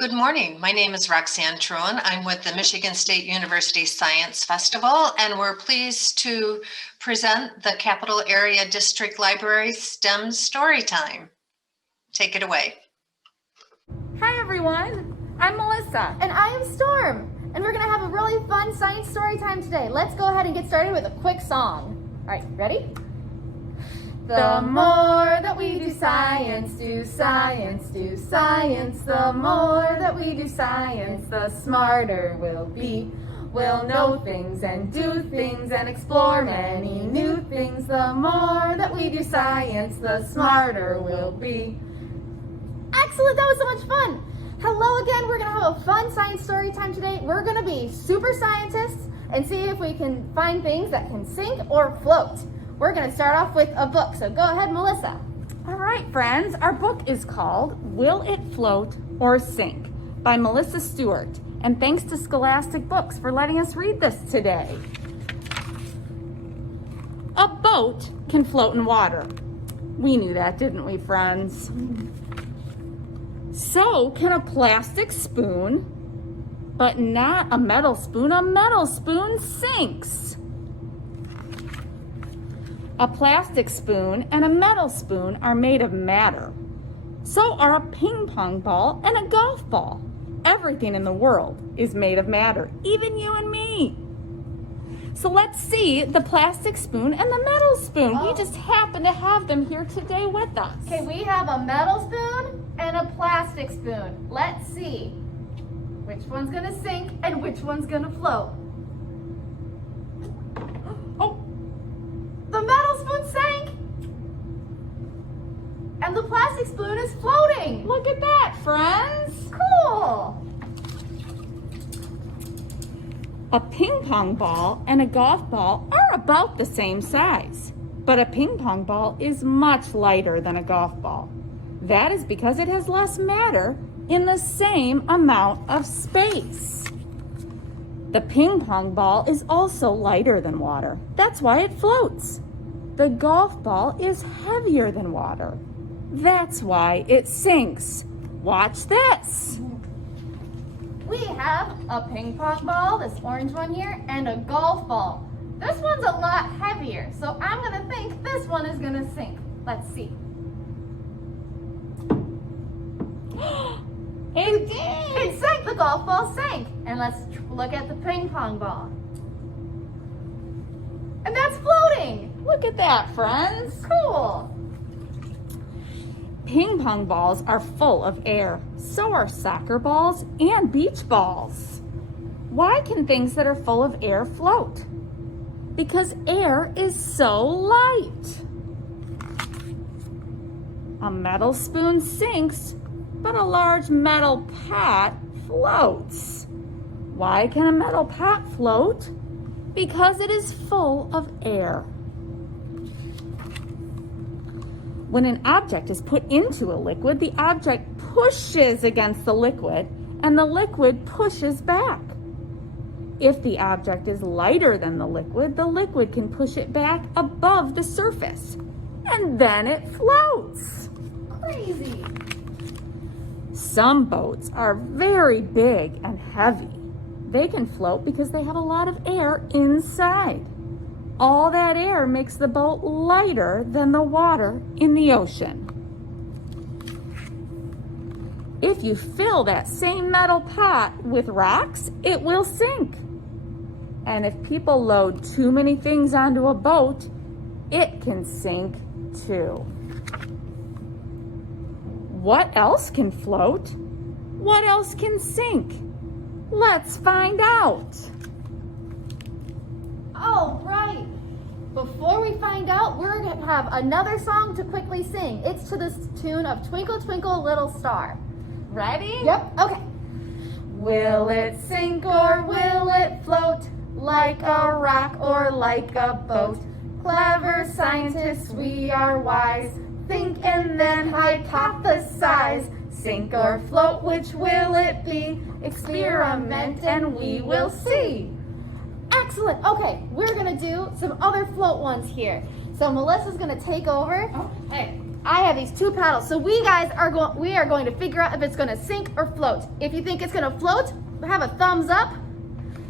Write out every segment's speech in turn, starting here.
Good morning. My name is Roxanne Truon. I'm with the Michigan State University Science Festival, and we're pleased to present the Capital Area District Library STEM Storytime. Take it away. Hi everyone, I'm Melissa. And I am Storm, and we're gonna have a really fun science story time today. Let's go ahead and get started with a quick song. All right, ready? The more that we do science, do science, do science, the more that we do science, the smarter we'll be. We'll know things and do things and explore many new things. The more that we do science, the smarter we'll be. Excellent, that was so much fun. Hello again, we're gonna have a fun science story time today. We're gonna be super scientists and see if we can find things that can sink or float. We're gonna start off with a book, so go ahead, Melissa. All right, friends, our book is called Will It Float or Sink by Melissa Stewart. And thanks to Scholastic Books for letting us read this today. A boat can float in water. We knew that, didn't we, friends? So can a plastic spoon, but not a metal spoon. A metal spoon sinks. A plastic spoon and a metal spoon are made of matter. So are a ping pong ball and a golf ball. Everything in the world is made of matter, even you and me. So let's see the plastic spoon and the metal spoon. We just happen to have them here today with us. Okay, we have a metal spoon and a plastic spoon. Let's see which one's gonna sink and which one's gonna float. The metal spoon sank, and the plastic spoon is floating. Look at that, friends. Cool. A ping pong ball and a golf ball are about the same size, but a ping pong ball is much lighter than a golf ball. That is because it has less matter in the same amount of space. The ping pong ball is also lighter than water. That's why it floats. The golf ball is heavier than water. That's why it sinks. Watch this. We have a ping pong ball, this orange one here, and a golf ball. This one's a lot heavier, so I'm gonna think this one is gonna sink. Let's see. It did. It sank, the golf ball sank. And let's look at the ping pong ball. And that's floating. Look at that, friends. Cool. Ping pong balls are full of air. So are soccer balls and beach balls. Why can things that are full of air float? Because air is so light. A metal spoon sinks, but a large metal pot floats. Why can a metal pot float? Because it is full of air. When an object is put into a liquid, the object pushes against the liquid and the liquid pushes back. If the object is lighter than the liquid can push it back above the surface, and then it floats. Crazy. Some boats are very big and heavy. They can float because they have a lot of air inside. All that air makes the boat lighter than the water in the ocean. If you fill that same metal pot with rocks, it will sink. And if people load too many things onto a boat, it can sink too. What else can float? What else can sink? Let's find out. Oh, right. Before we find out, we're going to have another song to quickly sing. It's to the tune of Twinkle, Twinkle, Little Star. Ready? Yep, okay. Will it sink or will it float like a rock or like a boat? Clever scientists, we are wise. Think and then hypothesize. Sink or float, which will it be? Experiment and we will see. Excellent. Okay, we're gonna do some other float ones here. So Melissa's gonna take over. Oh, hey. I have these 2 paddles. So we are going to figure out if it's going to sink or float. If you think it's going to float, have a thumbs up.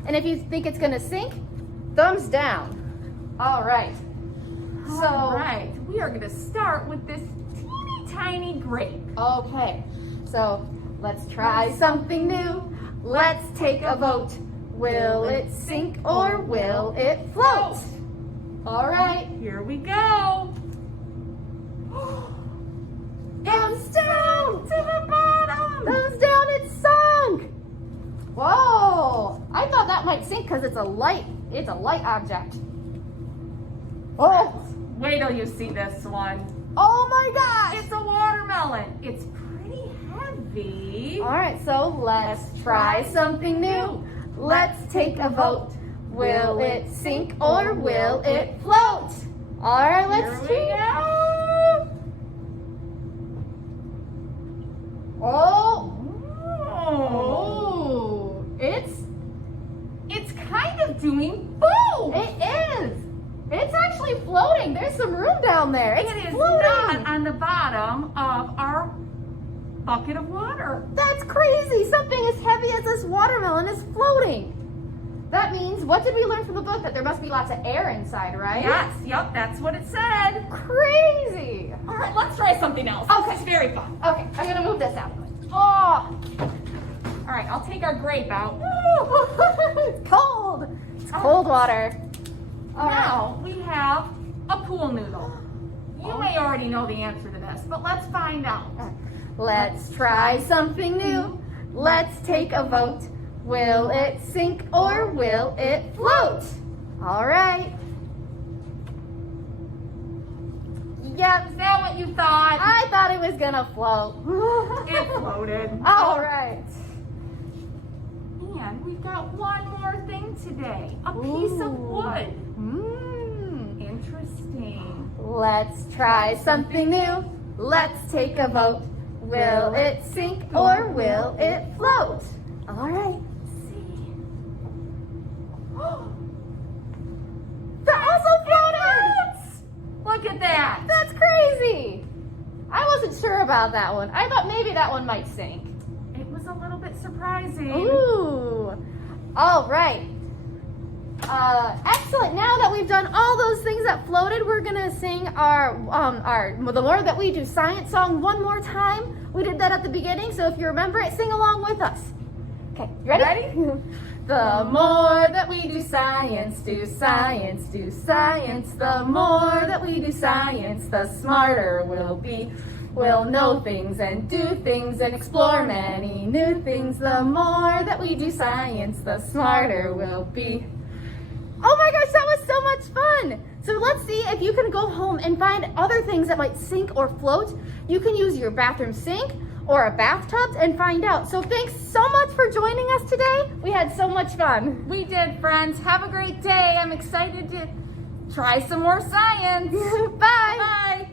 And if you think it's going to sink, thumbs down. All right. All right, we are going to start with this teeny tiny grape. Okay, so let's try something new. Let's take a vote. Will it sink or will it float? All right. Here we go. Thumbs down. To the bottom. Thumbs down, it's sunk. Whoa, I thought that might sink because it's a light object. Oh, Wait till you see this one. oh my gosh. It's a watermelon. It's pretty heavy. All right, so let's try something new. Let's take a vote. Will it sink or will it float? All right, let's Here we see. go. Oh, Oh. It's kind of doing both. it is. It's actually floating. There's some room down there. It's It is floating. not on the bottom of our bucket of water. That's crazy. Something as heavy as this watermelon is floating. That means, what did we learn from the book? That there must be lots of air inside, right? Yes, yep, that's what it said. Crazy. All right, let's try something else. Okay. It's very fun. Okay, I'm gonna move this out. Oh, All right, I'll take our grape out. it's cold. It's cold water. All right. Now we have a pool noodle. You may already know the answer to this, but let's find out. Let's try something new. Let's take a vote. Will it sink or will it float? All right. Yep, Is that what you thought? I thought it was gonna float. It floated. All right. And we've got one more thing today. A piece of Ooh. wood. Mm. Interesting. Let's try something new. Let's take a vote. Will it sink or will it float? All right. Let's see. That also floated! Look at that. That's crazy! I wasn't sure about that one. I thought maybe that one might sink. It was a little bit surprising. Ooh. All right. Excellent. Now that we've done all those things that floated, we're gonna sing our the more that we do science song one more time. We did that at the beginning, so if you remember it, sing along with us. Okay, you ready? The more that we do science, do science, do science, the more that we do science, the smarter we'll be. We'll know things and do things and explore many new things. The more that we do science, the smarter we'll be. Oh my gosh, that was so much fun! So let's see if you can go home and find other things that might sink or float. You can use your bathroom sink or a bathtub and find out. So thanks so much for joining us today. We had so much fun. We did, friends. Have a great day. I'm excited to try some more science. Bye! Bye.